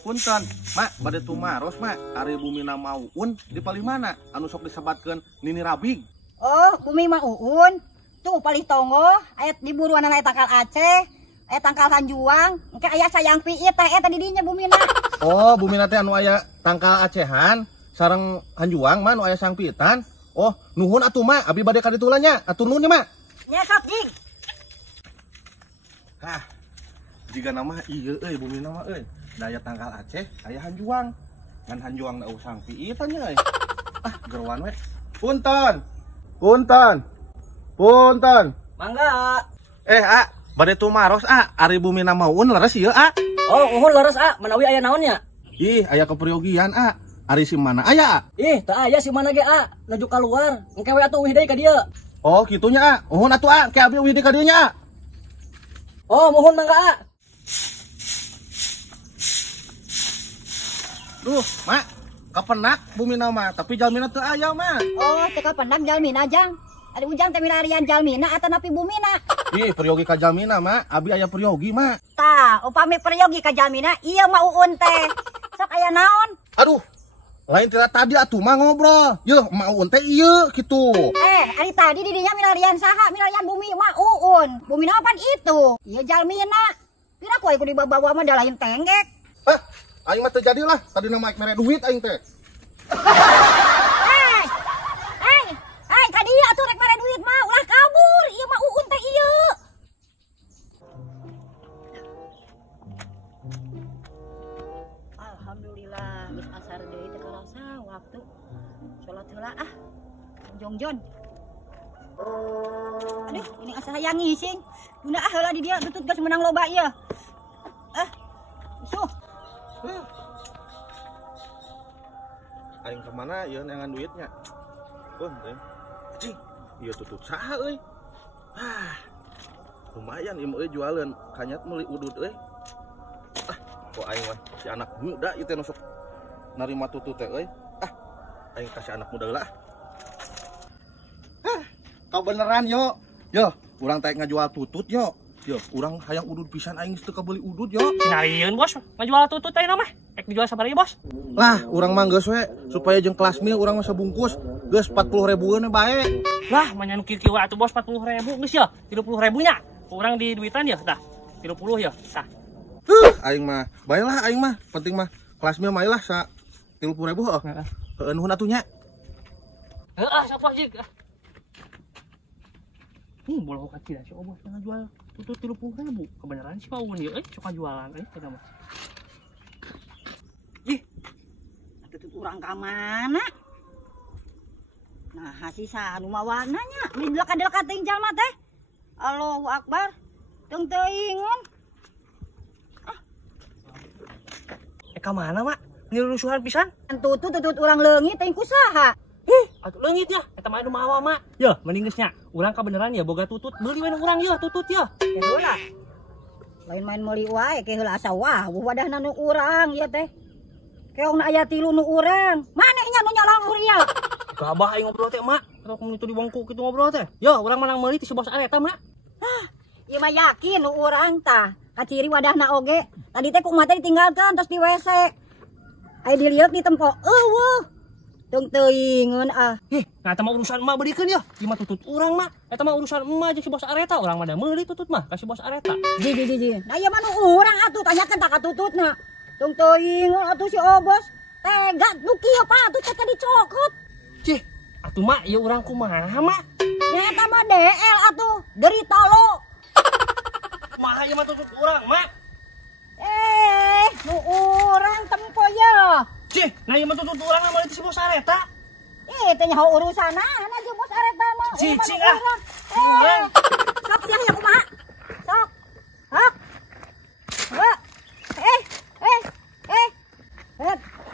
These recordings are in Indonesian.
Punten, mak, bade tumaros mak, ari bumina mauun di palih mana? Anu sok disebatkeun Nini Rabing. Oh, bumi mah uun. Tuh palih tongo, ayat di buruan aya tangkal Aceh, aya tangkal Hanjuang, engke aya sayang piit teh eta di dinya bumina. Oh, bumina teh anu aya tangkal Acehan, sareng Hanjuang mah anu aya sayang piitan. Oh, nuhun atuh mak, abi bade ka ditu nya. Atur nuhun nya mak. Nya sok jing. Hah. Jika nama ieu euy bumina mah euy. Daya tangkal Aceh aya Hanjuang. Ngan Hanjuang da usang piitan nya euy. Ah, gerwan we. Punten. Punten. Punten. Mangga. Bade tumaros ari bumina mauun leres ieu Oh, uhun leres menawi aya naonnya? Ih, aya kepriogian Ari si mana aya Ih, teu aya si mana ge nuju keluar. Engke we atuh uwih deui ka dieu. Oh, kitunya Uhun atuh ke abi uwih di ka dieu nya. Oh, mohon mangga Duh, mak, kapenak bumina mah, tapi jalmina teu aya mah. Oh, teu kapendak jalmina jang. Ada ujang teh milarian jalmina atau napi bumina. Ih, peryogi ka jalmina mah, abi aya peryogi mah. Tah, upami peryogi ka jalmina, iya mah uun teh. Sok aya naon? Aduh, lain tira tadi atuh mah ngobrol. Yeuh, mauun teh ieu kitu. Ari tadi di dinya milarian saha? Milarian bumi mah uun. Bumina apa itu? Iya jalmina. Pira ku aya ku dibawa mah da lain tenggek. Aing mah teu jadi lah, tadi nama mere duit aing teh. Tadi atuh rek mere duit mah ulah kabur. Ieu mah uun teh ieu. Alhamdulillah, geus asar deui teh karasa waktu. Salat heula Jongjon. Aduh, ini asa hayang ngising. Guna heula di dia tutut geus menang loba ieu. Aing kemana ieu neangan duitnya? Teh. Cing, ieu tutut saha euy? Lumayan ieu mah jualan, kanyat meuli udud euy. Kok aing mah si anak muda ieu teh nu sok narima tutut teh euy. Aing kasih anak muda heula. Kau beneran yo. Yo, urang teh ngajual tutut yo. Yo, urang hayang udud pisan aing teu kabeli udud yo. Sinarieun bos, ngajual tutut teh mah. Ek dijual sabaraha bos? Lah, urang mah geus we supaya jeung kelas mil urang mah sabungkus geus 40.000-an bae. Lah, manyan kieu atuh bos 40.000 geus ya. 30.000 nya. Urang di duitan ya tah. 30 ya tah. Aing mah baelah aing mah, penting mah kelas mil mah lah sa 30.000 heuh. Heueuh nuhun atuh nya. Heeh, sapah jig. Bola kecil si obos ngajual tutut 30.000. Kebenaran sih mau ieu sok jualan teh mah. Tutut urang ka mana? Nah, hasisa anu mawananya di delak-delak teuing jalma teh. Allahu Akbar. Teung teuingun. Ka mana mak? Nirusuhan pisan? Tutut urang leungit teuing kusaha? Atuh leungit ya, eta mah anu mawa mak. Yeuh, mending geus nya. Urang kabeneran ya boga tutut, beuli we urang yeuh tutut yeuh. Heula. Lain main meuli wae ke heula asa wah wadahna nu urang ieu teh. Keongna aya 3 nu urang. Manehnya nu nyolong ieu? Ka abah aing ngobrol teh mak. Kalau kamu itu di bangku kitu ngobrol teh. Yeuh, urang menang meuli ti si bos areta mak. Ieu mah yakin nu urang tah. Kaciri wadahna oge. Tadi teh ku mah teh ditinggalkeun tos di WC. Aya dilieur di tempo eueuh. Tung teuingeun Nah eta mah urusan emak beudikeun ya. Ieu mah tutut urang mak. Eta mah urusan emak jeung si bos areta. Urang mah da meuli tutut mah ka si bos areta. Ji. Nah ieu mah nu urang atuh tanyakeun tak ka tututna. Tung teuingeun atuh si obos. Tega nu kieu pa atuh teh dicokot. Cih, atuh mak ieu urang kumaha mak? Nya eta mah DL atuh, derita lo. Kumaha ieu mah tutut urang mak? Nu urang tempo ya. Cih, nah ieu mah tutut urang mah si bos areta. Teh nyaho urusanna jeung bos areta mah. Cicing urang. Sok sia ya kumaha? Sok. Hak.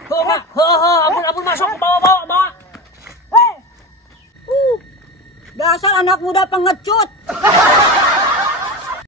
Heuh mak, ampun masuk bawa. Dasar anak muda pengecut.